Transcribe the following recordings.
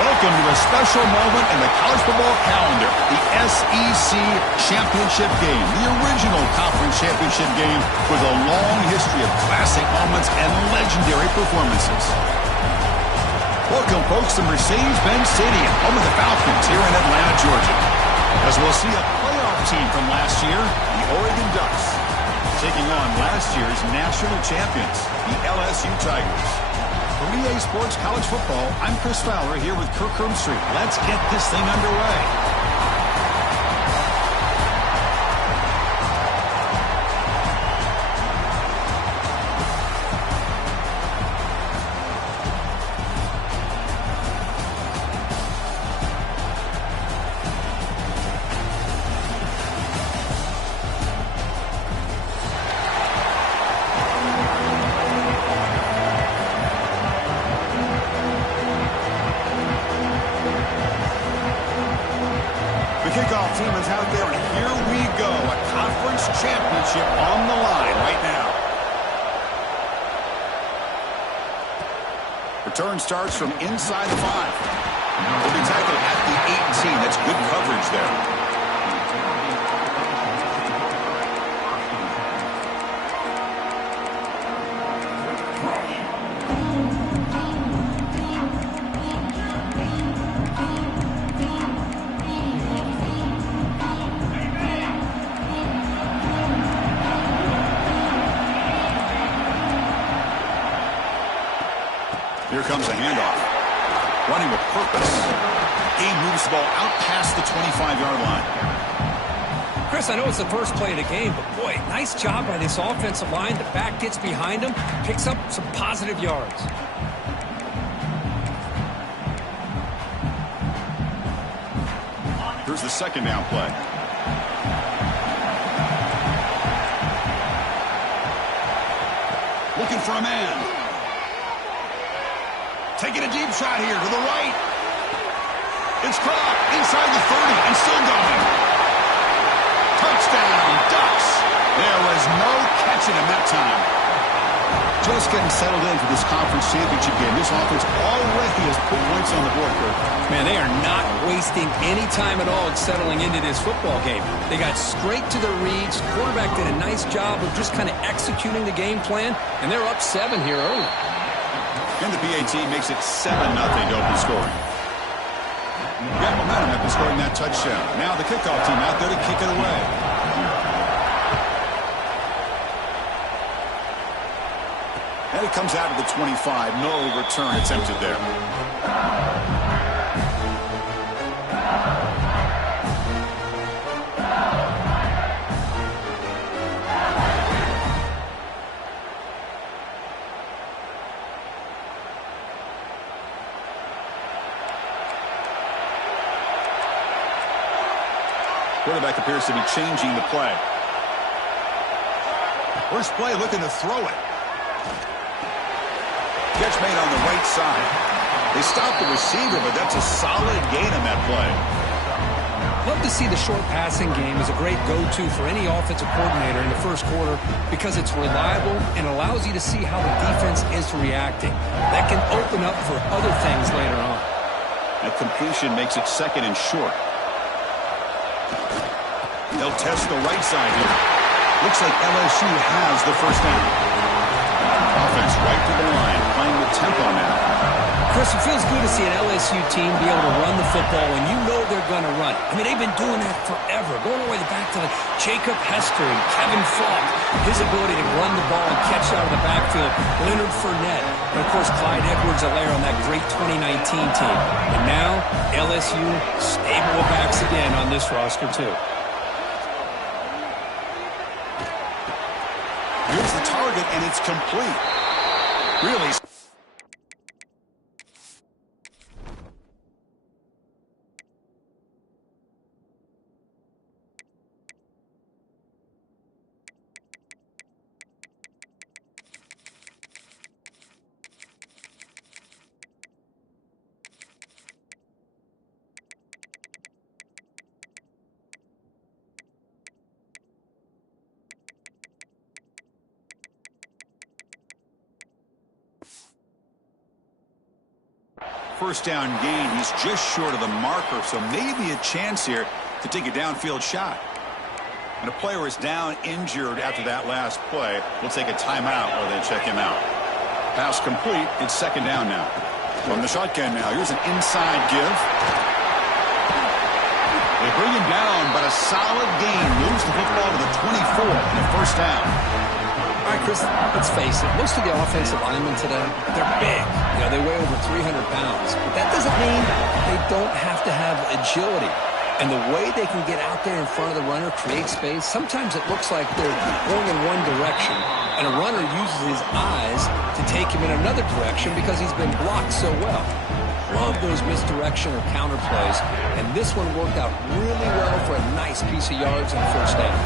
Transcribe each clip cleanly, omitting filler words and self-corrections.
Welcome to a special moment in the college football calendar, the SEC Championship game, the original conference championship game with a long history of classic moments and legendary performances. Welcome, folks, to Mercedes-Benz Stadium, home of the Falcons here in Atlanta, Georgia. As we'll see a playoff team from last year, the Oregon Ducks, taking on last year's national champions, the LSU Tigers. For EA Sports College Football, I'm Chris Fowler here with Kirk Herbstreit. Let's get this thing underway. Kickoff team is out there, and here we go. A conference championship on the line right now. Return starts from inside the 5. Will be tackled at the 18. That's good coverage there. Here comes a handoff. Running with purpose. He moves the ball out past the 25-yard line. Chris, I know it's the first play of the game, but boy, nice job by this offensive line. The back gets behind him, picks up some positive yards. Here's the second down play. Looking for a man. Taking a deep shot here to the right. It's caught inside the 30 and still going. Touchdown, Ducks. There was no catching him that time. Just getting settled in for this conference championship game. This offense already has put points on the board, Kirk. Man, they are not wasting any time at all settling into this football game. They got straight to their reads. Quarterback did a nice job of just kind of executing the game plan, and they're up 7 here early. And the PAT makes it 7-0 to open scoring. Got momentum after scoring that touchdown. Now the kickoff team out there to kick it away. And it comes out of the 25. No return attempted there. Quarterback appears to be changing the play. First play looking to throw it. Catch made on the right side. They stopped the receiver, but that's a solid gain on that play. Love to see the short passing game as a great go-to for any offensive coordinator in the first quarter because it's reliable and allows you to see how the defense is reacting. That can open up for other things later on. That completion makes it second and short. They'll test the right side here. Looks like LSU has the first down. Offense right to the line, playing with 10 Chris, it feels good to see an LSU team be able to run the football when you know they're going to run it. I mean, they've been doing that forever, going all the way back to Jacob Hester and Kevin Falk. His ability to run the ball and catch out of the backfield, Leonard Fournette, and, of course, Clyde Edwards-Helaire on that great 2019 team. And now, LSU stable of backs again on this roster, too. Here's the target, and it's complete. Really. First down gain. He's just short of the marker, so maybe a chance here to take a downfield shot. And a player is down injured after that last play. We'll take a timeout while they check him out. Pass complete. It's second down now. From the shotgun now. Here's an inside give. They bring him down, but a solid gain moves the football to the 24 and a first down. All right, Chris, let's face it. Most of the offensive linemen today, they're big. You know, they weigh over 300 pounds. But that doesn't mean they don't have to have agility. And the way they can get out there in front of the runner, create space, sometimes it looks like they're going in one direction, and a runner uses his eyes to take him in another direction because he's been blocked so well. Love those misdirection or counter plays, and this one worked out really well for a nice piece of yards and a first down.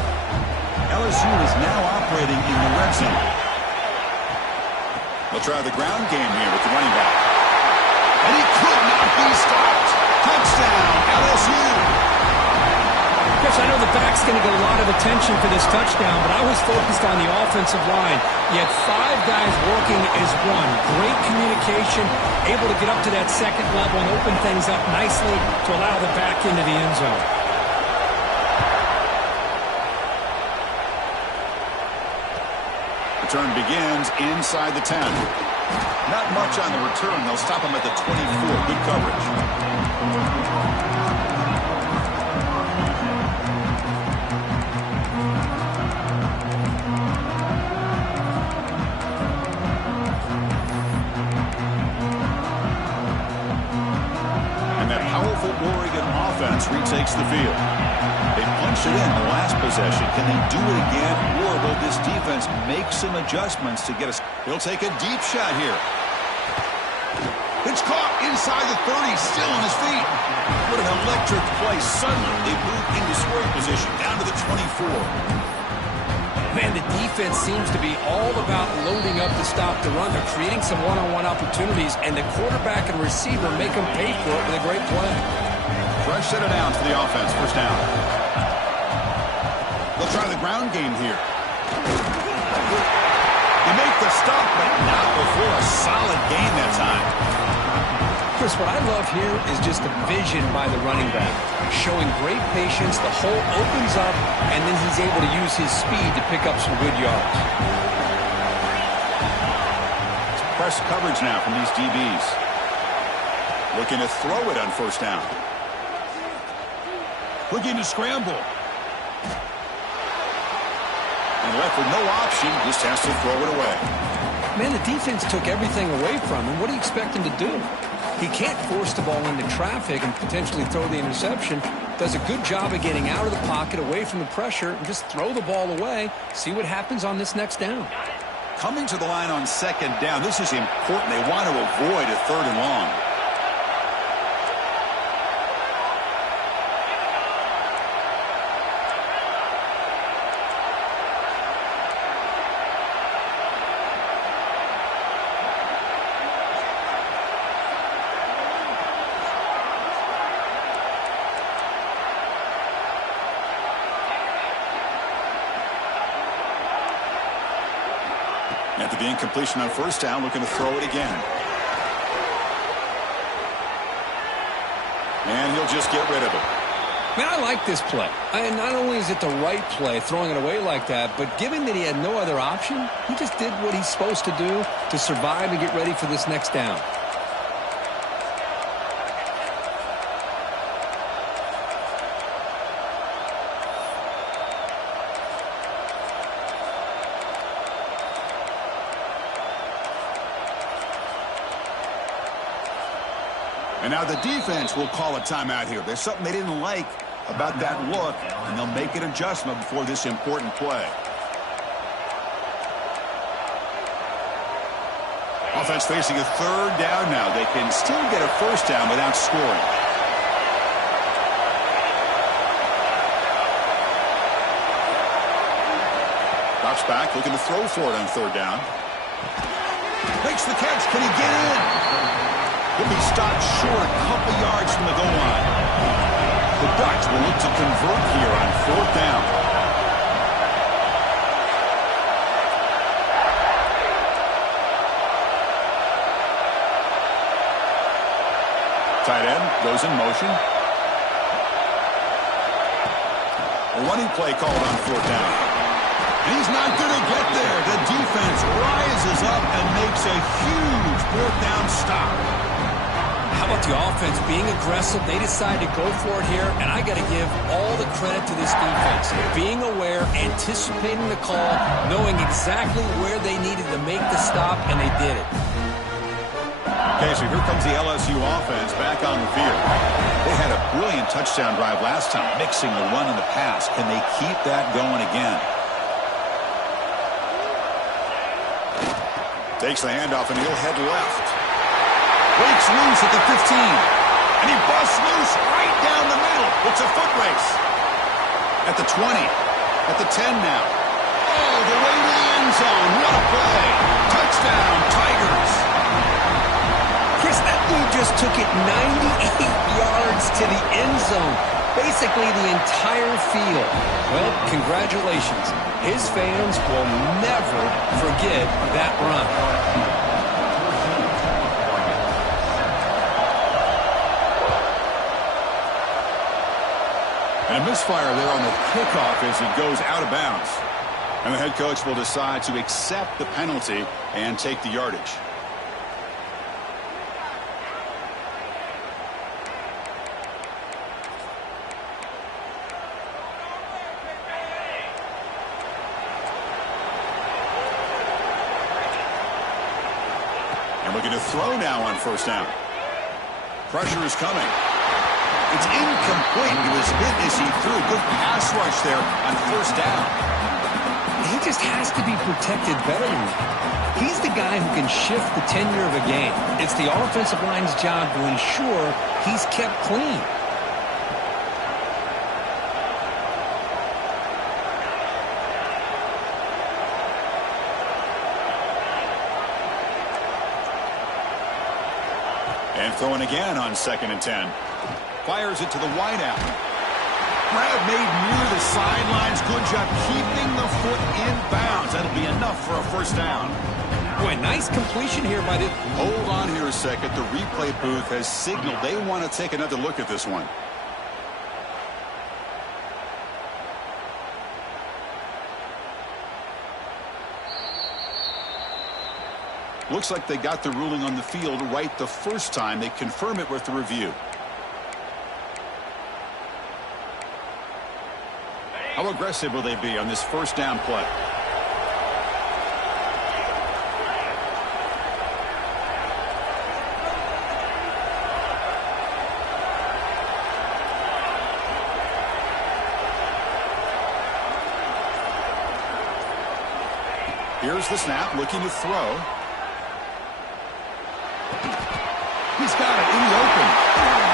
LSU is now operating in the red zone. They'll try the ground game here with the running back. And he could not be stopped. Touchdown, LSU. Chris, I know the back's going to get a lot of attention for this touchdown, but I was focused on the offensive line. You had 5 guys working as one. Great communication, able to get up to that second level and open things up nicely to allow the back into the end zone. Return begins inside the 10. Not much on the return. They'll stop him at the 24. Good coverage. And that powerful Oregon offense retakes the field. They punched it in the last possession. Can they do it again, or will this defense make some adjustments to get us? He'll take a deep shot here. It's caught inside the 30, still on his feet. What an electric play. Suddenly, they move into scoring position, down to the 24. Man, the defense seems to be all about loading up to stop the run. They're creating some one-on-one opportunities, and the quarterback and receiver make them pay for it with a great play. Fresh set of downs for the offense. First down. They'll try the ground game here. They make the stop, but not before a solid gain that time. Chris, what I love here is just the vision by the running back. Showing great patience, the hole opens up, and then he's able to use his speed to pick up some good yards. It's press coverage now from these DBs. Looking to throw it on first down. Looking to scramble. And left with no option, just has to throw it away. Man, the defense took everything away from him. What do you expect him to do? He can't force the ball into traffic and potentially throw the interception. Does a good job of getting out of the pocket, away from the pressure, and just throw the ball away. See what happens on this next down. Coming to the line on second down, this is important. They want to avoid a third and long. After the incompletion on first down, looking to throw it again. And he'll just get rid of it. Man, I like this play. And not only is it the right play, throwing it away like that, but given that he had no other option, he just did what he's supposed to do to survive and get ready for this next down. And now the defense will call a timeout here. There's something they didn't like about that look, and they'll make an adjustment before this important play. Offense facing a third down now. They can still get a first down without scoring. Drops back, looking to throw for it on third down. Makes the catch. Can he get in? He'll be stopped short, a couple yards from the goal line. The Ducks will look to convert here on fourth down. Tight end goes in motion. A running play called on fourth down. And he's not going to get there. The defense rises up and makes a huge fourth down stop. How about the offense being aggressive? They decide to go for it here, and I got to give all the credit to this defense. Being aware, anticipating the call, knowing exactly where they needed to make the stop, and they did it. Okay, so here comes the LSU offense back on the field. They had a brilliant touchdown drive last time, mixing the run and the pass. Can they keep that going again? Takes the handoff, and he'll head left. Breaks loose at the 15. And he busts loose right down the middle. It's a foot race. At the 20. At the 10 now. Oh, the way to the end zone. What a play. Touchdown, Tigers. Chris, that dude just took it 98 yards to the end zone. Basically the entire field. Well, congratulations. His fans will never forget that run. And a misfire there on the kickoff as it goes out of bounds. And the head coach will decide to accept the penalty and take the yardage. And looking to throw now on first down. Pressure is coming. It's incomplete. He was hit as he threw. Good pass rush there on first down. He just has to be protected better than that. He's the guy who can shift the tenure of a game. It's the offensive line's job to ensure he's kept clean. And throwing again on 2nd and 10. Fires it to the wideout. Grab made near the sidelines. Good job keeping the foot in bounds. That'll be enough for a first down. Boy, nice completion here by the... Hold on here a second. The replay booth has signaled they want to take another look at this one. Looks like they got the ruling on the field right the first time. They confirm it with the review. How aggressive will they be on this first down play? Here's the snap, looking to throw. He's got it in the open.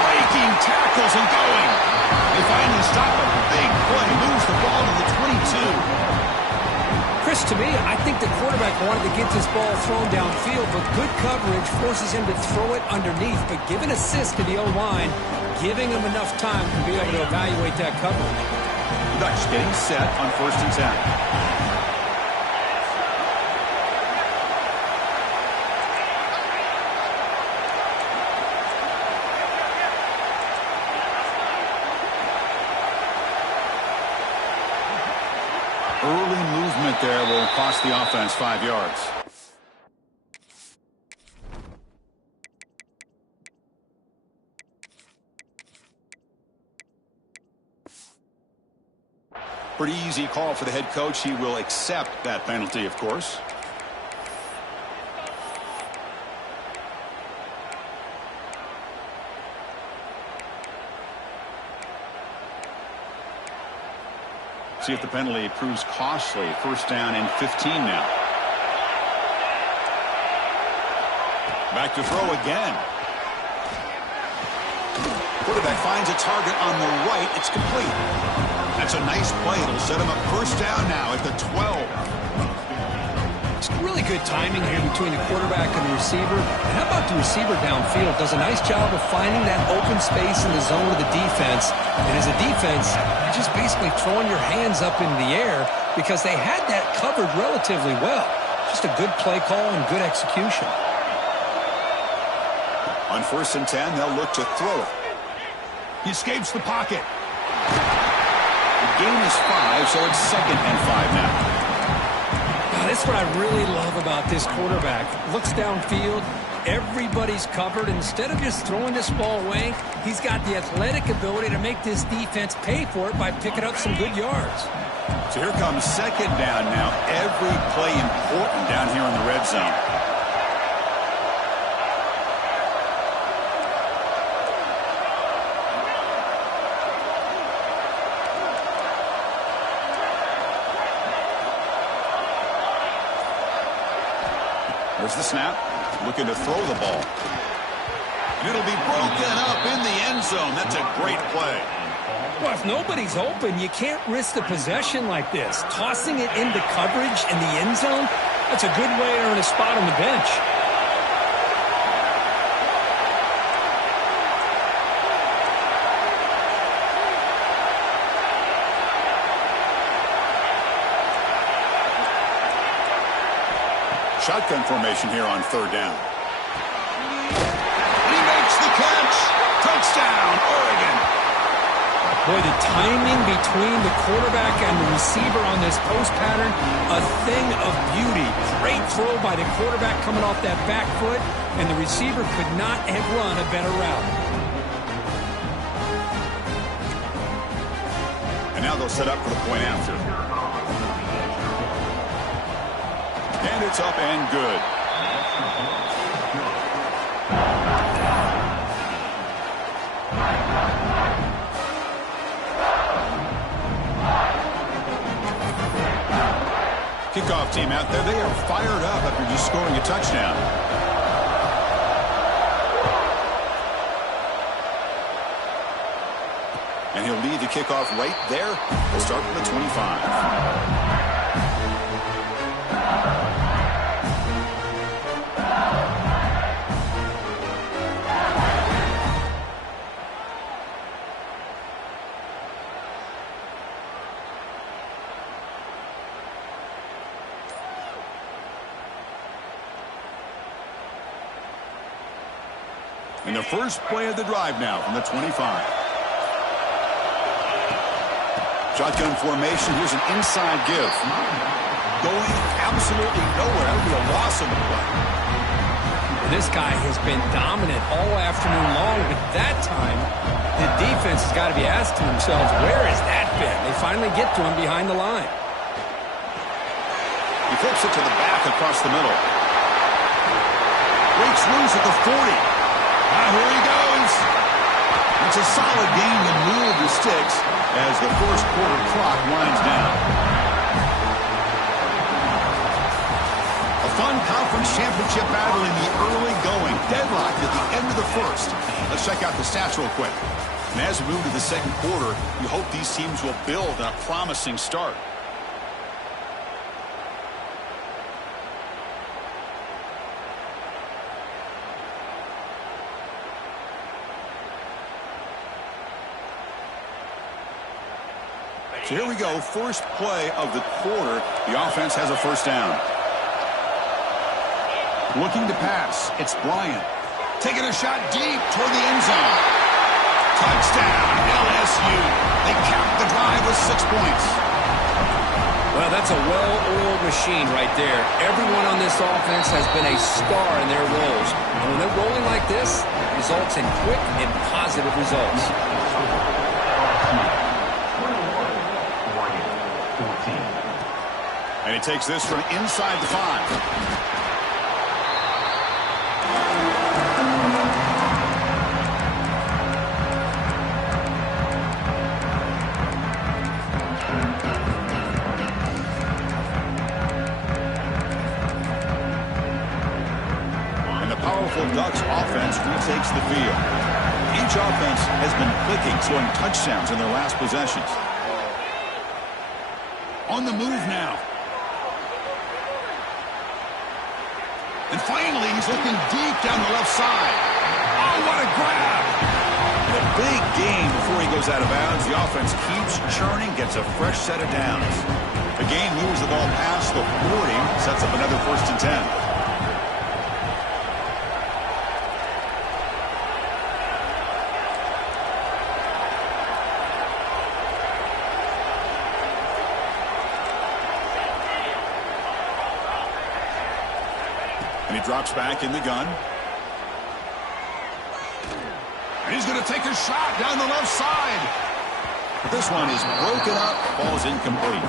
Breaking tackles and going. They finally stop him. Big play. Moves the ball to the 22. Chris, to me, I think the quarterback wanted to get this ball thrown downfield, but good coverage forces him to throw it underneath. But give an assist to the O-line, giving him enough time to be able to evaluate that coverage. Ducks getting set on 1st and 10. Early movement there will cost the offense 5 yards. Pretty easy call for the head coach. He will accept that penalty, of course. See if the penalty proves costly. First down and 15 now. Back to throw again. Quarterback finds a target on the right. It's complete. That's a nice play. It'll set him up first down now at the 12. It's really good timing here between the quarterback and the receiver. And how about the receiver downfield? Does a nice job of finding that open space in the zone of the defense. And as a defense, you're just basically throwing your hands up in the air because they had that covered relatively well. Just a good play call and good execution. On first and 10, they'll look to throw it. He escapes the pocket. The gain is 5, so it's second and 5 now. That's what I really love about this quarterback. Looks downfield, everybody's covered. Instead of just throwing this ball away, he's got the athletic ability to make this defense pay for it by picking up some good yards. So here comes second down now. Every play important down here in the red zone. There's the snap, looking to throw the ball. And it'll be broken up in the end zone. That's a great play. Well, if nobody's open, you can't risk the possession like this. Tossing it into coverage in the end zone, that's a good way to earn a spot on the bench. Shotgun formation here on third down. He makes the catch. Touchdown, Oregon. Boy, the timing between the quarterback and the receiver on this post pattern, a thing of beauty. Great throw by the quarterback coming off that back foot, and the receiver could not have run a better route. And now they'll set up for the point after. And it's up and good. Kickoff team out there, they are fired up after just scoring a touchdown. And he'll lead the kickoff right there. We'll start from the 25. And the first play of the drive now from the 25. Shotgun formation. Here's an inside give. Going absolutely nowhere. That would be a loss on the play. This guy has been dominant all afternoon long, but that time the defense has got to be asking themselves, where has that been? They finally get to him behind the line. He flips it to the back across the middle. Breaks loose at the 40. Here he goes. It's a solid game to move the sticks as the first quarter clock winds down. A fun conference championship battle in the early going. Deadlocked at the end of the first. Let's check out the stats real quick. And as we move to the second quarter, you hope these teams will build on a promising start. So here we go, first play of the quarter. The offense has a first down. Looking to pass, it's Bryant. Taking a shot deep toward the end zone. Touchdown, LSU. They cap the drive with 6 points. Well, that's a well-oiled machine right there. Everyone on this offense has been a star in their roles. And when they're rolling like this, it results in quick and positive results. And he takes this from inside the 5. Ducks offense retakes the field. Each offense has been clicking, scoring touchdowns in their last possessions. On the move now. And finally, he's looking deep down the left side. Oh, what a grab! And a big gain before he goes out of bounds. The offense keeps churning, gets a fresh set of downs. The gain moves the ball past the 40, sets up another 1st and 10. And he drops back in the gun. And he's going to take a shot down the left side. But this one is broken up, falls incomplete.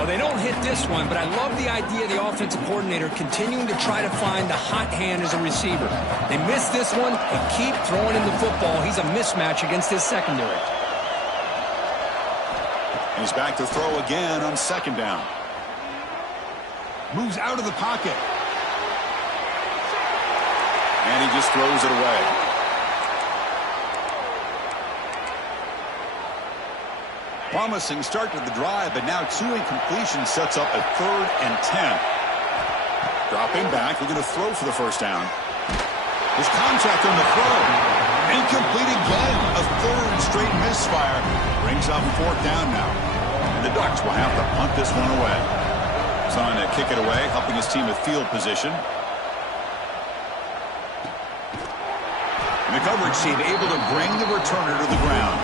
Well, they don't hit this one, but I love the idea of the offensive coordinator continuing to try to find the hot hand as a receiver. They miss this one and keep throwing in the football. He's a mismatch against his secondary. And he's back to throw again on 2nd down. Moves out of the pocket. And he just throws it away. Promising start to the drive, but now 2 incompletions sets up a 3rd and 10. Dropping back, we're going to throw for the 1st down. There's contact on the throw. Incomplete again. A 3rd straight misfire. Brings up 4th down now. And the Ducks will have to punt this one away. Trying to kick it away, helping his team with field position. And the coverage team able to bring the returner to the ground.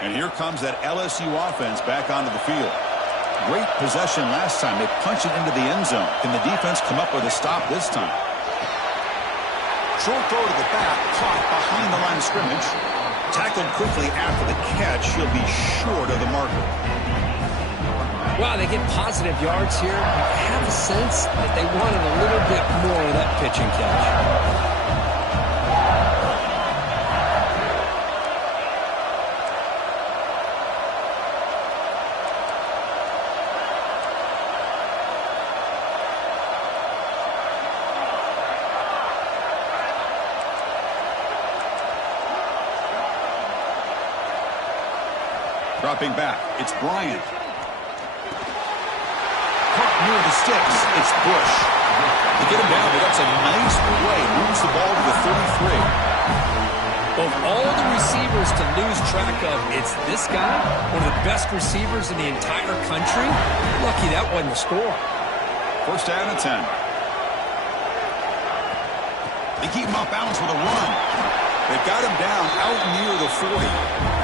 And here comes that LSU offense back onto the field. Great possession last time. They punched it into the end zone. Can the defense come up with a stop this time? Short throw to the back, caught behind the line of scrimmage. Tackled quickly after the catch. He'll be short of the marker. Wow, they get positive yards here. I have a sense that they wanted a little bit more of that pitch and catch. Dropping back, it's Bryant. Caught near the sticks, it's Bush. To get him down, but that's a nice play. Moves the ball to the 33. Of all the receivers to lose track of, it's this guy, one of the best receivers in the entire country. Lucky that wasn't the score. 1st down and 10. They keep him off balance with a run. They've got him down out near the 40.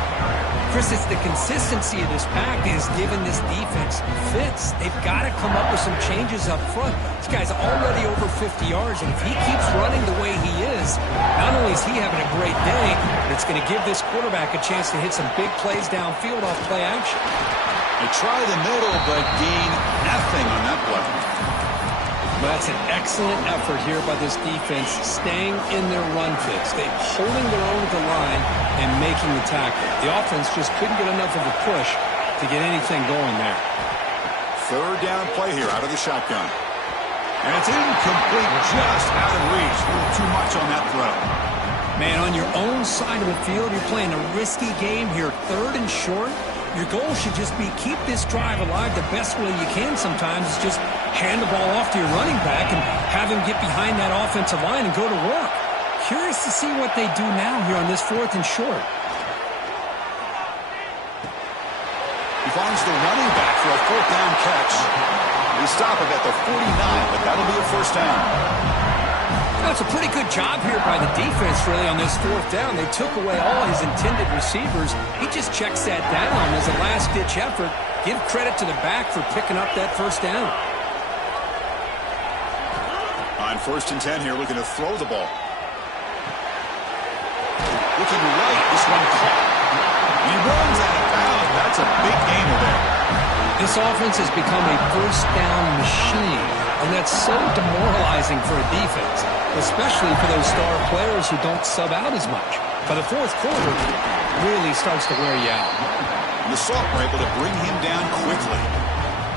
Chris, it's the consistency of this pack that has given this defense fits. They've got to come up with some changes up front. This guy's already over 50 yards, and if he keeps running the way he is, not only is he having a great day, but it's going to give this quarterback a chance to hit some big plays downfield off play action. They try the middle, but gain nothing on that play. But that's an excellent effort here by this defense, staying in their run fix. They're holding their own at the line and making the tackle. The offense just couldn't get enough of a push to get anything going there. 3rd down play here out of the shotgun. And it's incomplete, just out of reach. A little too much on that throw. Man, on your own side of the field, you're playing a risky game here, 3rd and short. Your goal should just be keep this drive alive the best way you can sometimes. Is just hand the ball off to your running back and have him get behind that offensive line and go to work. Curious to see what they do now here on this 4th and short. He finds the running back for a 4th down catch. They stop him at the 49, but that'll be a 1st down. That's a pretty good job here by the defense, really, on this 4th down. They took away all his intended receivers. He just checks that down as a last-ditch effort. Give credit to the back for picking up that 1st down. On 1st and 10 here, looking to throw the ball. Looking right, this one caught. He runs out of bounds. That's a big gainer there. This offense has become a 1st down machine. And that's so demoralizing for a defense, especially for those star players who don't sub out as much. By the fourth quarter, it really starts to wear you out. The Salt were able to bring him down quickly.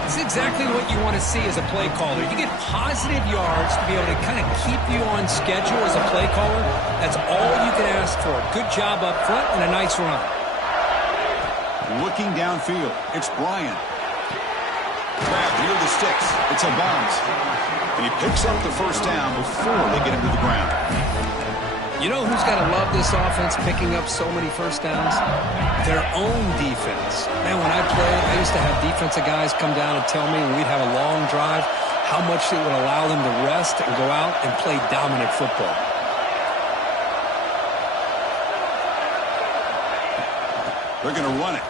It's exactly what you want to see as a play caller. You get positive yards to be able to kind of keep you on schedule as a play caller. That's all you can ask for. Good job up front and a nice run. Looking downfield, it's Bryant. Grab near the sticks. It's a bounce. And he picks up the first down before they get him to the ground. You know who's got to love this offense picking up so many first downs? Their own defense. Man, when I played, I used to have defensive guys come down and tell me when we'd have a long drive how much it would allow them to rest and go out and play dominant football. They're going to run it.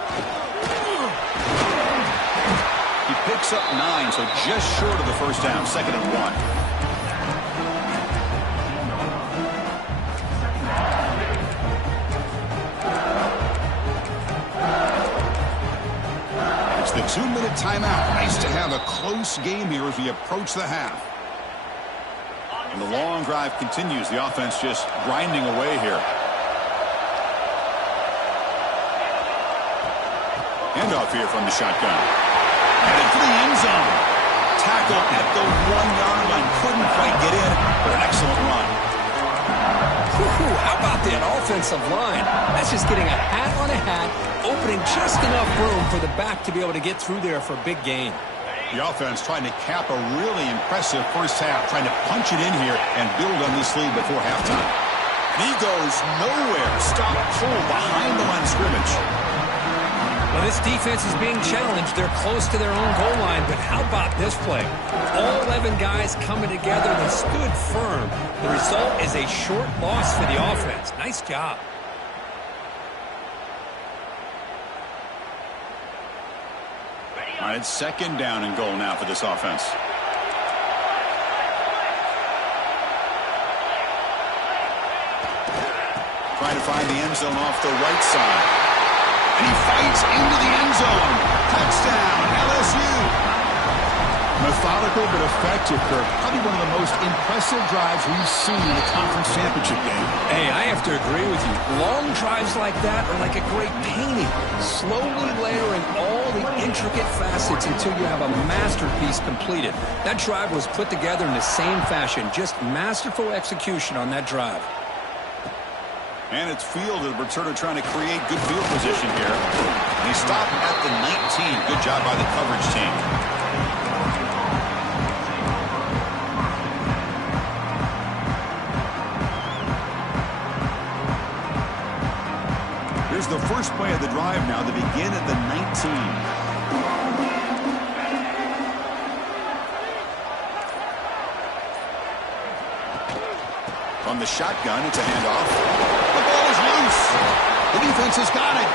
He picks up 9, so just short of the first down, 2nd and 1. The 2-minute timeout. Nice to have a close game here as we approach the half. And the long drive continues. The offense just grinding away here. Handoff here from the shotgun. Headed for the end zone. Tackle at the 1-yard line. Couldn't quite get in, but an excellent run. How about that offensive line? That's just getting a hat on a hat, opening just enough room for the back to be able to get through there for a big gain. The offense trying to cap a really impressive first half, trying to punch it in here and build on this lead before halftime. And he goes nowhere. Stop pull behind the line of scrimmage. Well, this defense is being challenged. They're close to their own goal line, but how about this play? All 11 guys coming together. They stood firm. The result is a short loss for the offense. Nice job. All right, it's 2nd down and goal now for this offense. Trying to find the end zone off the right side. And he fights into the end zone. Touchdown, LSU. Methodical but effective, Kirk. Probably one of the most impressive drives we've seen in a conference championship game. Hey, I have to agree with you. Long drives like that are like a great painting. Slowly layering all the intricate facets until you have a masterpiece completed. That drive was put together in the same fashion. Just masterful execution on that drive. And it's fielded. Returner trying to create good field position here. And he stopped at the 19. Good job by the coverage team. Here's the first play of the drive now. They begin at the 19. On the shotgun, it's a handoff. The ball is loose. The defense has got it.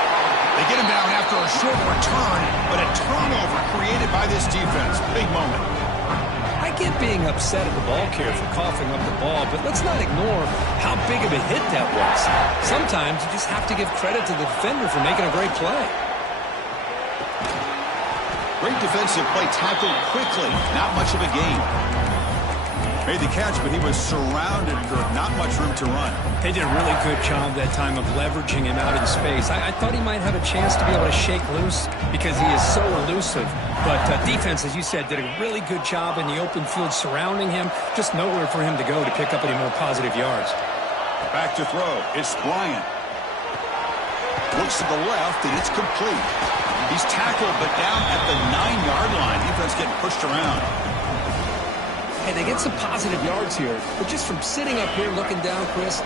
They get him down after a short return, but a turnover created by this defense. Big moment. I get being upset at the ball carrier for coughing up the ball, but let's not ignore how big of a hit that was. Sometimes you just have to give credit to the defender for making a great play. Great defensive play, tackled quickly. Not much of a gain. Made the catch, but he was surrounded, Kirk. Not much room to run. They did a really good job that time of leveraging him out in space. I thought he might have a chance to be able to shake loose because he is so elusive. But defense, as you said, did a really good job in the open field surrounding him. Just nowhere for him to go to pick up any more positive yards. Back to throw. It's Bryant. Looks to the left, and it's complete. He's tackled, but down at the 9-yard line. Defense getting pushed around. Hey, they get some positive yards here, but just from sitting up here looking down, Chris,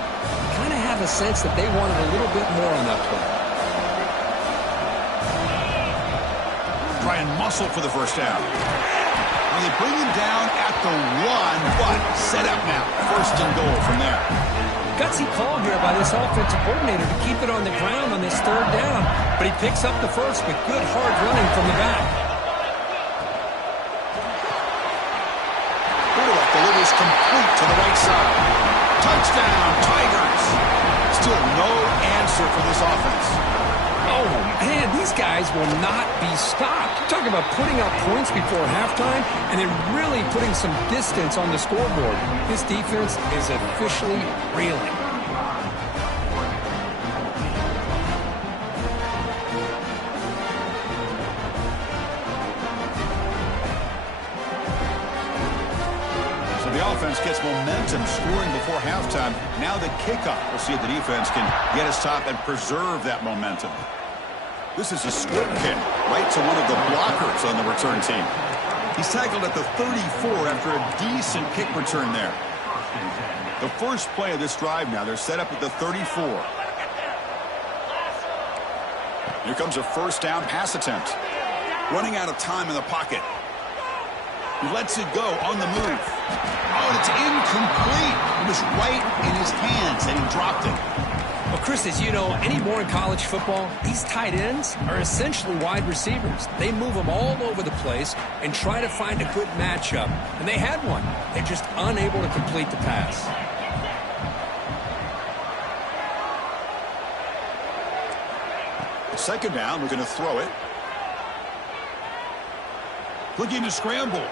kind of have a sense that they wanted a little bit more on that play. Try and muscle for the first down. And they bring him down at the 1, but set up now. 1st and goal from there. Gutsy call here by this offensive coordinator to keep it on the ground on this 3rd down, but he picks up the first with good hard running from the back. Delivers complete to the right side. Touchdown, Tigers. Still no answer for this offense. Oh, man, these These guys will not be stopped. Talking about putting up points before halftime and then really putting some distance on the scoreboard. This defense is officially reeling. The offense gets momentum scoring before halftime. Now the kickoff. We'll see if the defense can get us top and preserve that momentum. This is a split kick right to one of the blockers on the return team. He's tackled at the 34 after a decent kick return there. The first play of this drive now, they're set up at the 34. Here comes a first down pass attempt. Running out of time in the pocket. He lets it go on the move. Oh, it's incomplete. It was right in his hands, and he dropped it. Well, Chris, as you know, anymore in college football, these tight ends are essentially wide receivers. They move them all over the place and try to find a good matchup. And they had one. They're just unable to complete the pass. Second down, we're going to throw it. Looking to scramble.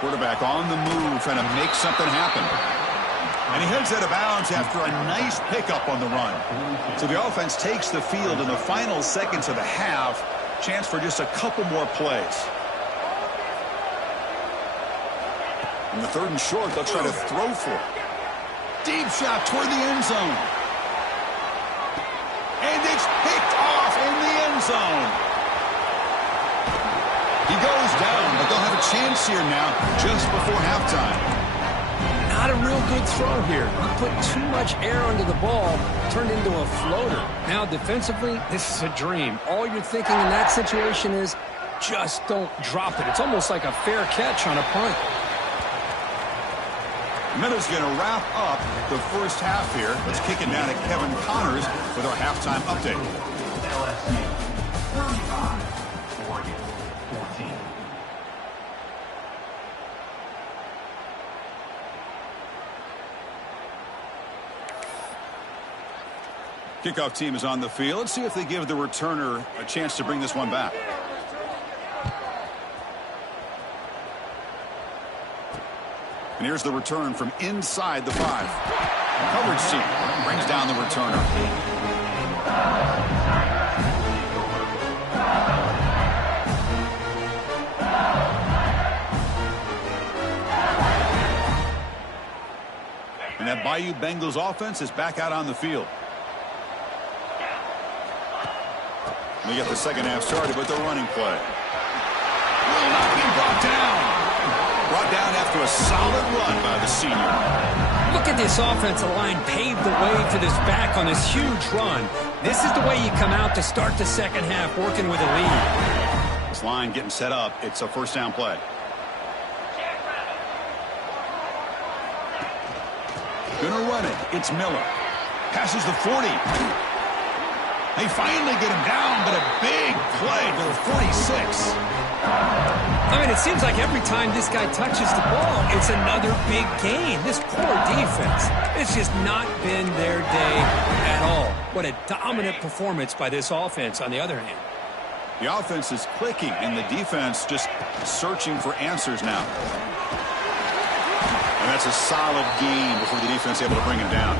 Quarterback on the move, trying to make something happen. And he heads out of bounds after a nice pickup on the run. So the offense takes the field in the final seconds of the half. Chance for just a couple more plays. In the third and short, they'll try to throw for it. Deep shot toward the end zone. And it's picked off in the end zone. He goes down, but they'll have a chance here now just before halftime. Not a real good throw here. He put too much air under the ball, turned into a floater. Now defensively, this is a dream. All you're thinking in that situation is just don't drop it. It's almost like a fair catch on a punt. Miller's going to wrap up the first half here. Let's kick it down to Kevin Connors with our halftime update. LSU 35, Oregon 14. Kickoff team is on the field. Let's see if they give the returner a chance to bring this one back. And here's the return from inside the 5. Coverage team brings down the returner. And that Bayou Bengals offense is back out on the field. We get the second half started with the running play. Will not be brought down. Brought down after a solid run by the senior. Look at this offensive line paved the way for this back on this huge run. This is the way you come out to start the second half working with a lead. This line getting set up. It's a first down play. Gonna run it. It's Miller. Passes the 40. They finally get him down, but a big play to the 46. I mean, it seems like every time this guy touches the ball, it's another big gain. This poor defense, it's just not been their day at all. What a dominant performance by this offense, on the other hand. The offense is clicking, and the defense just searching for answers now. And that's a solid gain before the defense is able to bring him down.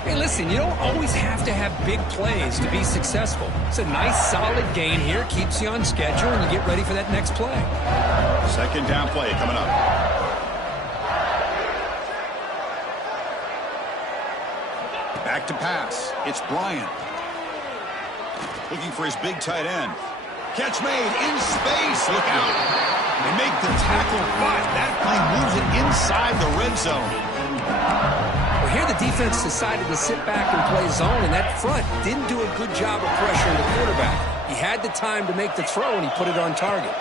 Hey, listen, you don't always have to have big plays to be successful. It's a nice, solid gain here. Keeps you on schedule, and you get ready for that next play. Second down play coming up. Back to pass. It's Bryant. Looking for his big tight end. Catch made in space. Look out. They make the tackle, but that play moves it inside the red zone. Here the defense decided to sit back and play zone, and that front didn't do a good job of pressuring the quarterback. He had the time to make the throw, and he put it on target.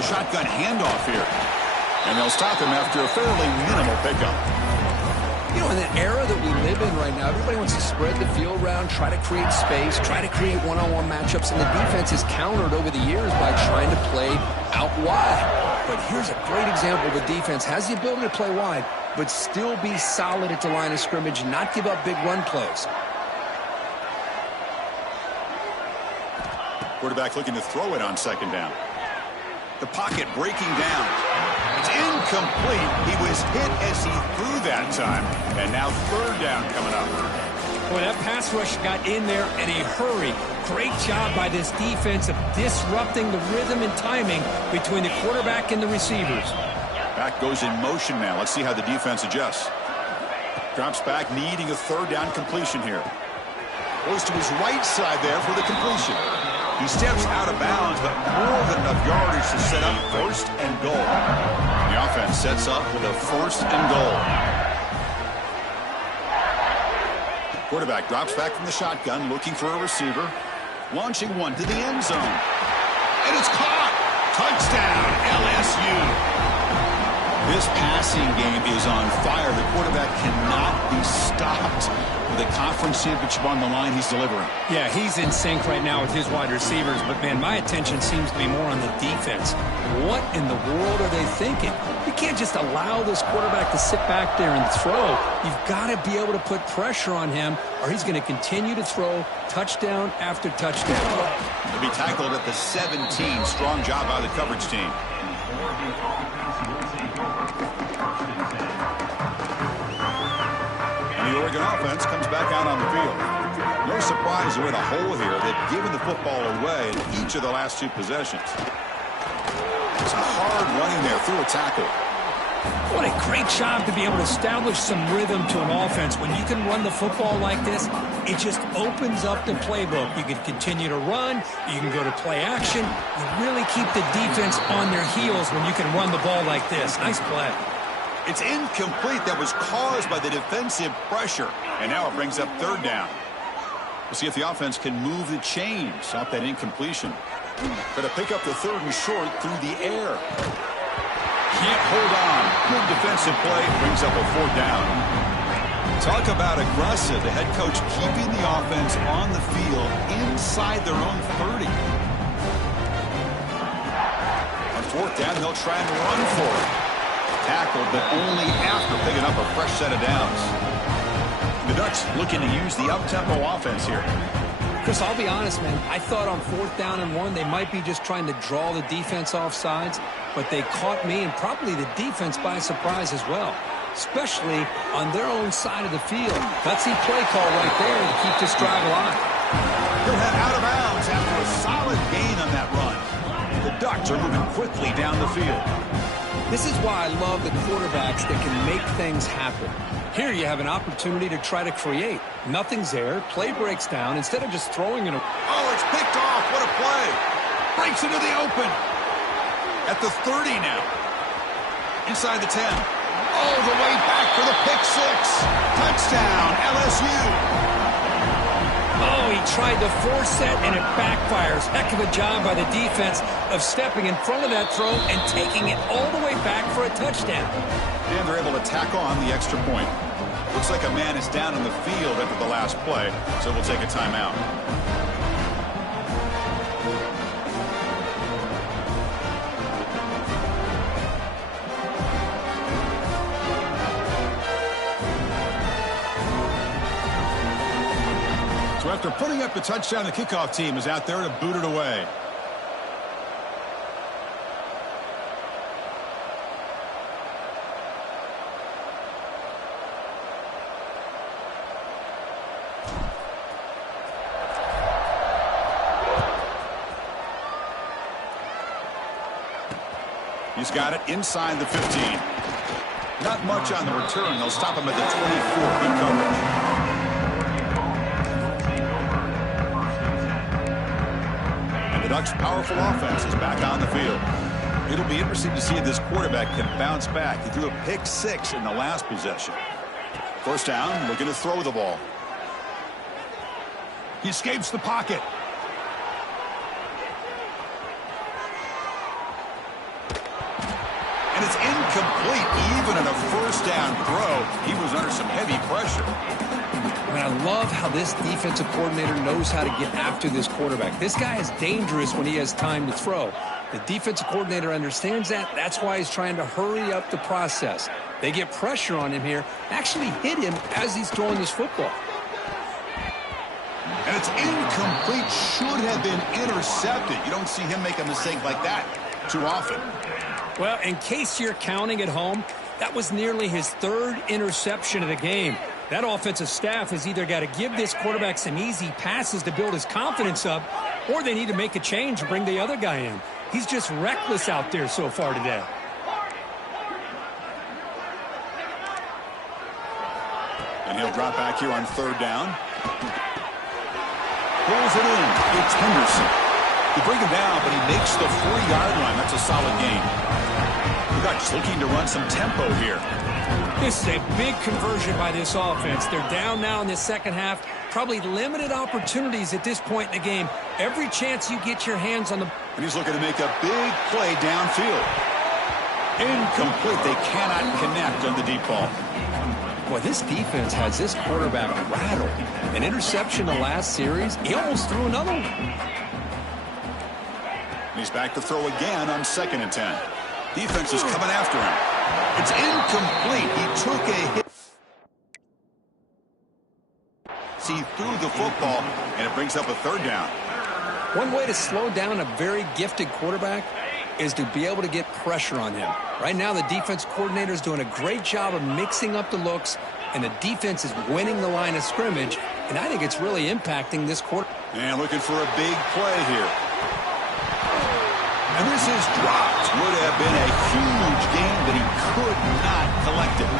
The shotgun handoff here. And they'll stop him after a fairly minimal pickup. You know, in the era that we live in right now, everybody wants to spread the field around, try to create space, try to create one-on-one matchups, and the defense has countered over the years by trying to play out wide. But here's a great example. The defense has the ability to play wide, but still be solid at the line of scrimmage, not give up big run plays. Quarterback looking to throw it on second down. The pocket breaking down. It's incomplete. He was hit as he threw that time. And now third down coming up. Boy, that pass rush got in there in a hurry. Great job by this defense of disrupting the rhythm and timing between the quarterback and the receivers. Back goes in motion now. Let's see how the defense adjusts. Drops back, needing a third down completion here. Goes to his right side there for the completion. He steps out of bounds, but more than enough yardage to set up first and goal. The offense sets up with a first and goal. Quarterback drops back from the shotgun, looking for a receiver. Launching one to the end zone. And it's caught! Touchdown, LSU! This passing game is on fire. The quarterback cannot be stopped. With a conference championship on the line, he's delivering. Yeah, he's in sync right now with his wide receivers. But, man, my attention seems to be more on the defense. What in the world are they thinking? You can't just allow this quarterback to sit back there and throw. You've got to be able to put pressure on him, or he's going to continue to throw touchdown after touchdown. To be tackled at the 17. Strong job by the coverage team. And the Oregon offense comes back out on the field. No surprise they're in a hole here. They've given the football away in each of the last two possessions. It's a hard running there through a tackle. What a great job to be able to establish some rhythm to an offense. When you can run the football like this, it just opens up the playbook. You can continue to run. You can go to play action. You really keep the defense on their heels when you can run the ball like this. Nice play. It's incomplete. That was caused by the defensive pressure. And now it brings up third down. We'll see if the offense can move the chains off that incompletion. Going to pick up the third and short through the air. Can't hold on. Good defensive play. Brings up a fourth down. Talk about aggressive. The head coach keeping the offense on the field inside their own 30. On fourth down, they'll try and run for it. Tackled, but only after picking up a fresh set of downs. The Ducks looking to use the up-tempo offense here. Chris, I'll be honest, man. I thought on fourth down and one, they might be just trying to draw the defense off sides, but they caught me and probably the defense by surprise as well, especially on their own side of the field. Gutsy play call right there to keep this drive alive. He'll head out of bounds after a solid gain on that run. The Ducks are moving quickly down the field. This is why I love the quarterbacks that can make things happen. Here you have an opportunity to try to create. Nothing's there. Play breaks down. Instead of just throwing it. Oh, it's picked off. What a play. Breaks into the open. At the 30 now. Inside the 10. All the way back for the pick six. Touchdown, LSU. Oh, he tried to force it, and it backfires. Heck of a job by the defense of stepping in front of that throw and taking it all the way back for a touchdown. And they're able to tack on the extra point. Looks like a man is down in the field after the last play, so we'll take a timeout. So after putting up the touchdown, the kickoff team is out there to boot it away. He's got it inside the 15. Not much on the return. They'll stop him at the 24. Good coverage. The Ducks' powerful offense is back on the field. It'll be interesting to see if this quarterback can bounce back. He threw a pick six in the last possession. First down, looking to throw the ball. He escapes the pocket. And it's incomplete. Even in a first down throw, he was under some heavy pressure. And I love how this defensive coordinator knows how to get after this quarterback. This guy is dangerous when he has time to throw. The defensive coordinator understands that. That's why he's trying to hurry up the process. They get pressure on him here, actually hit him as he's throwing this football. And a It's incomplete. Should have been intercepted. You don't see him make a mistake like that too often. Well, in case you're counting at home, that was nearly his third interception of the game. That offensive staff has either got to give this quarterback some easy passes to build his confidence up, or they need to make a change and bring the other guy in. He's just reckless out there so far today. And he'll drop back here on third down. Pulls it in. It's Henderson. You bring him down, but he makes the 40-yard line. That's a solid gain. The Ducks looking to run some tempo here. This is a big conversion by this offense. They're down now in the second half. Probably limited opportunities at this point in the game. Every chance you get your hands on the... And he's looking to make a big play downfield. Incomplete. They cannot connect on the deep ball. Boy, this defense has this quarterback rattled. An interception the last series. He almost threw another one. And he's back to throw again on 2nd and 10. Defense is coming after him. It's incomplete. He took a hit. He threw the football, and it brings up a 3rd down. One way to slow down a very gifted quarterback is to be able to get pressure on him. Right now, the defense coordinator is doing a great job of mixing up the looks, and the defense is winning the line of scrimmage, and I think it's really impacting this quarter. And looking for a big play here. And this is dropped. Would have been a huge game, but he could not collect it.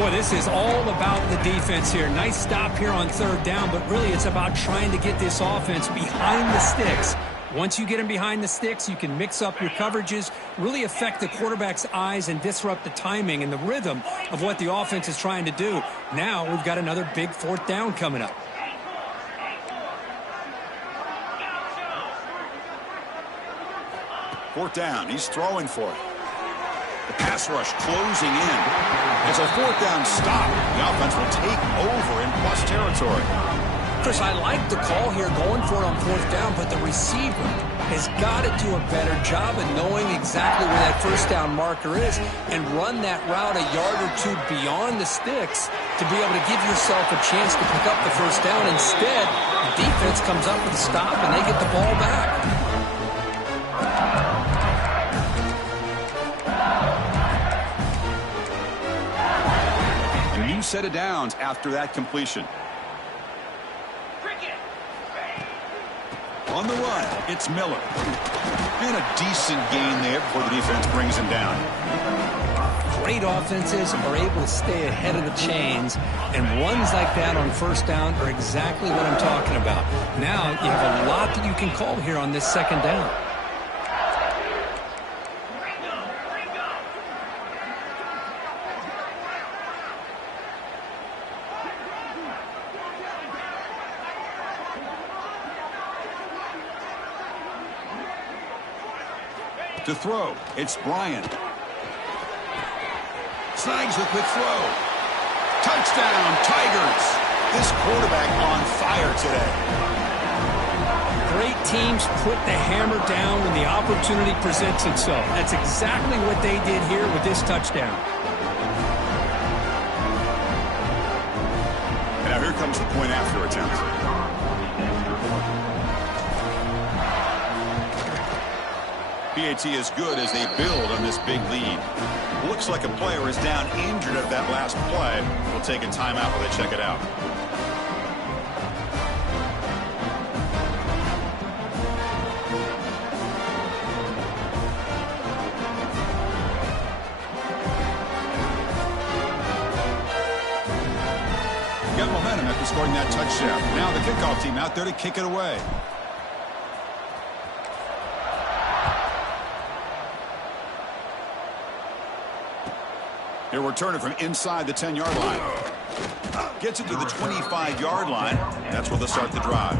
Boy, this is all about the defense here. Nice stop here on 3rd down, but really it's about trying to get this offense behind the sticks. Once you get him behind the sticks, you can mix up your coverages, really affect the quarterback's eyes and disrupt the timing and the rhythm of what the offense is trying to do. Now we've got another big 4th down coming up. Fourth down. He's throwing for it. The pass rush closing in. It's a 4th down stop. The offense will take over in plus territory. Chris, I like the call here going for it on 4th down, but the receiver has got to do a better job of knowing exactly where that 1st down marker is and run that route a yard or two beyond the sticks to be able to give yourself a chance to pick up the 1st down. Instead, the defense comes up with a stop and they get the ball back. A new set of downs after that completion. On the run, it's Miller. And a decent gain there before the defense brings him down. Great offenses are able to stay ahead of the chains, and runs like that on 1st down are exactly what I'm talking about. Now you have a lot that you can call here on this 2nd down. To throw, it's Bryant. Snags the quick throw. Touchdown, Tigers. This quarterback on fire today. Great teams put the hammer down when the opportunity presents itself. That's exactly what they did here with this touchdown. And now here comes the point after attempt. PAT is good as they build on this big lead. Looks like a player is down injured at that last play. We'll take a timeout while they check it out. Got momentum after scoring that touchdown. Now the kickoff team out there to kick it away. He'll return it from inside the 10-yard line. Gets it to the 25-yard line. That's where they'll start the drive.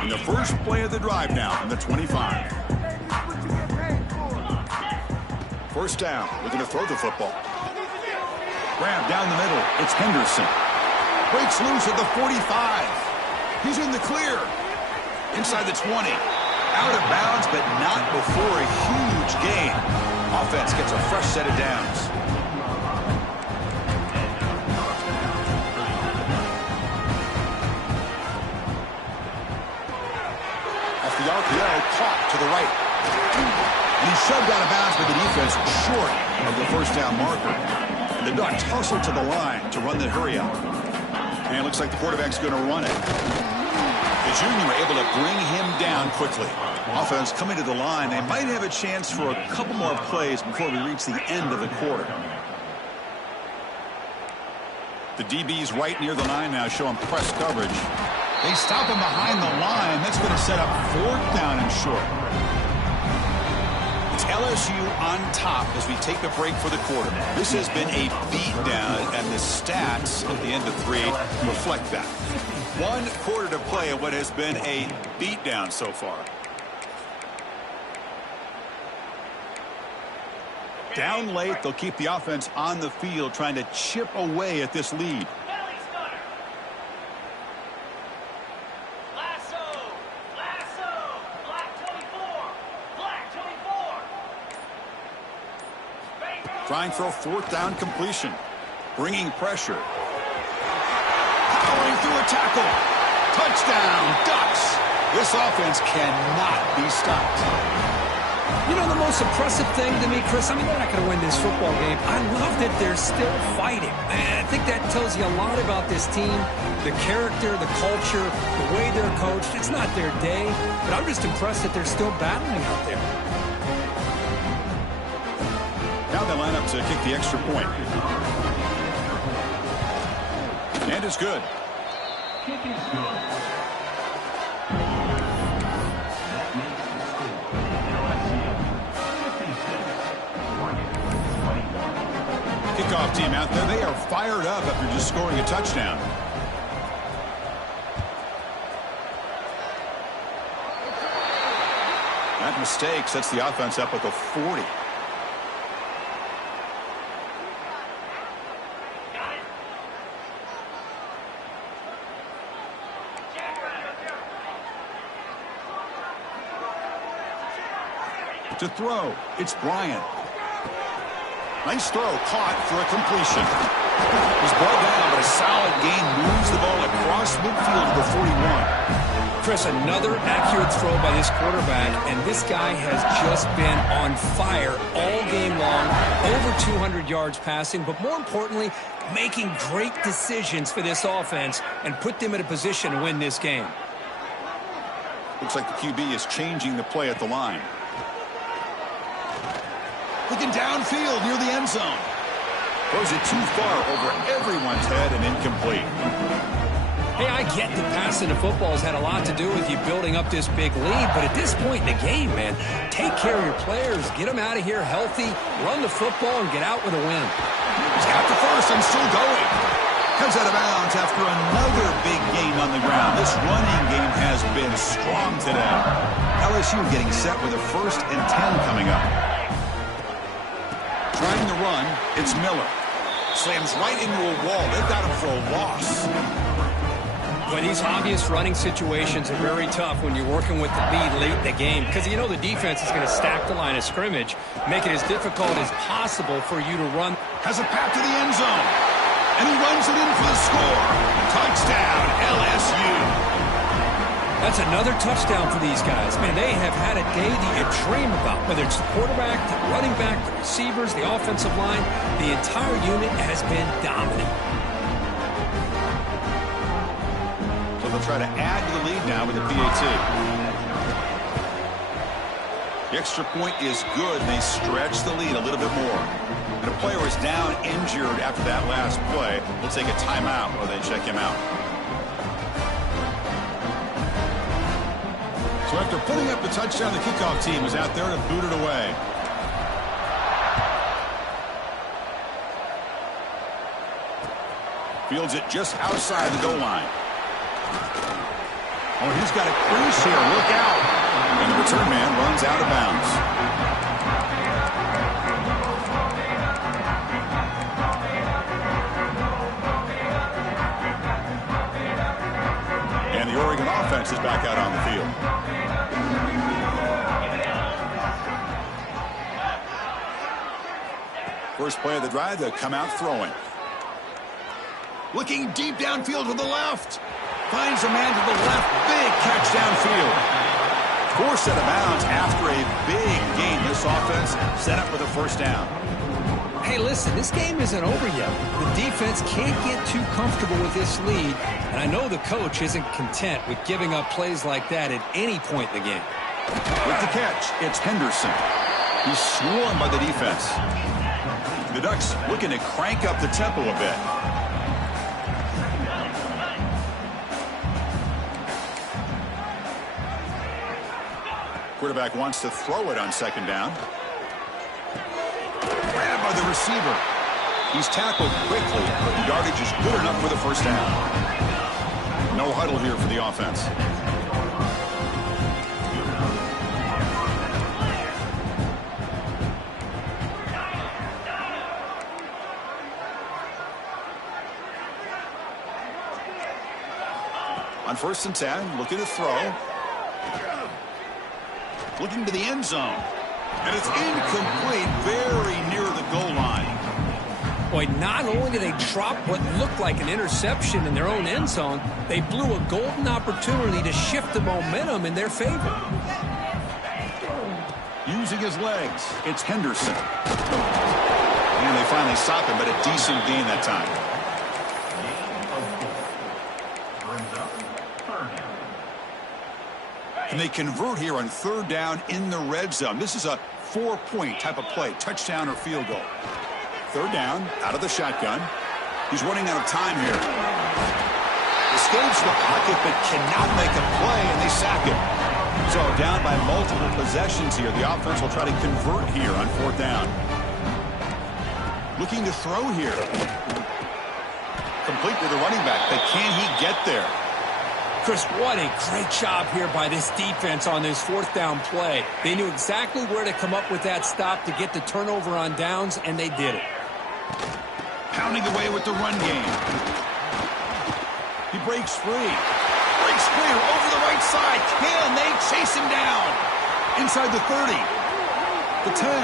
And the first play of the drive now from the 25. First down, looking to throw the football. Grab down the middle, it's Henderson. Breaks loose at the 45. He's in the clear. Inside the 20. Out of bounds, but not before a huge gain. Offense gets a fresh set of downs. Off the RPO, caught to the right. And he's shoved out of bounds by the defense short of the first down marker. And the Ducks hustle to the line to run the hurry up. And it looks like the quarterback's going to run it. The junior able to bring him down quickly. Offense coming to the line. They might have a chance for a couple more plays before we reach the end of the quarter. The DB's right near the line now, showing press coverage. They stop him behind the line. That's going to set up 4th down and short. It's LSU on top as we take a break for the quarter. This has been a beatdown, and the stats at the end of 3 reflect that. 1 quarter to play in what has been a beatdown so far. Down late, they'll keep the offense on the field, trying to chip away at this lead. Trying for a 4th down completion. Bringing pressure. Powering through a tackle. Touchdown, Ducks. This offense cannot be stopped. You know, the most impressive thing to me, Chris, I mean, they're not going to win this football game. I love that they're still fighting. And I think that tells you a lot about this team, the character, the culture, the way they're coached. It's not their day, but I'm just impressed that they're still battling out there. Now they line up to kick the extra point. And it's good. Kick is good. Kickoff team out there. They are fired up after just scoring a touchdown. That mistake sets the offense up at the 40. To throw, it's Bryant. Nice throw, caught for a completion. He's brought down, but a solid gain moves the ball across midfield to the 41. Chris, another accurate throw by this quarterback, and this guy has just been on fire all game long, over 200 yards passing, but more importantly, making great decisions for this offense and put them in a position to win this game. Looks like the QB is changing the play at the line. Looking downfield near the end zone. Throws it too far over everyone's head and incomplete. Hey, I get that passing the football has had a lot to do with you building up this big lead, but at this point in the game, man, take care of your players, get them out of here healthy, run the football, and get out with a win. He's got the first and still going. Comes out of bounds after another big gain on the ground. This running game has been strong today. LSU getting set with a 1st and 10 coming up. Trying to run, it's Miller. Slams right into a wall. They've got him for a loss. Well, these obvious running situations are very tough when you're working with the lead late in the game because you know the defense is going to stack the line of scrimmage, make it as difficult as possible for you to run. Has a path to the end zone. And he runs it in for the score. Touchdown, LSU. That's another touchdown for these guys. Man, they have had a day that you dream about, whether it's the quarterback, the running back, the receivers, the offensive line. The entire unit has been dominant. So they'll try to add to the lead now with the PAT. The extra point is good, and they stretch the lead a little bit more. And a player is down injured after that last play. We'll take a timeout while they check him out. So after putting up the touchdown, the kickoff team is out there to boot it away. Fields it just outside the goal line. Oh, he's got a crease here. Look out. And the return man runs out of bounds. The Oregon offense is back out on the field. First play of the drive, they'll come out throwing. Looking deep downfield to the left. Finds a man to the left. Big catch downfield. Forced out of bounds after a big gain. This offense set up with a first down. Hey, listen, this game isn't over yet. The defense can't get too comfortable with this lead, and I know the coach isn't content with giving up plays like that at any point in the game. With the catch, it's Henderson. He's swarmed by the defense. The Ducks looking to crank up the tempo a bit. Quarterback wants to throw it on second down. Grabbed by the receiver. He's tackled quickly, but the yardage is good enough for the first down. No huddle here for the offense. On 1st and 10, looking to throw. Looking to the end zone. And it's incomplete, very near the goal line. Boy, not only did they drop what looked like an interception in their own end zone, they blew a golden opportunity to shift the momentum in their favor. Using his legs, it's Henderson. And they finally stop him, but a decent gain that time. And they convert here on 3rd down in the red zone. This is a 4-point type of play, touchdown or field goal. 3rd down, out of the shotgun. He's running out of time here. Escapes the pocket, but cannot make a play, and they sack him. So down by multiple possessions here. The offense will try to convert here on 4th down. Looking to throw here. Complete with the running back, but can he get there? Chris, what a great job here by this defense on this 4th down play. They knew exactly where to come up with that stop to get the turnover on downs, and they did it. Pounding away with the run game. He breaks free. Breaks free over the right side. Can they chase him down? Inside the 30. The 10.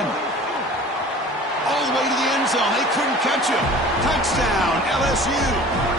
All the way to the end zone. They couldn't catch him. Touchdown, LSU.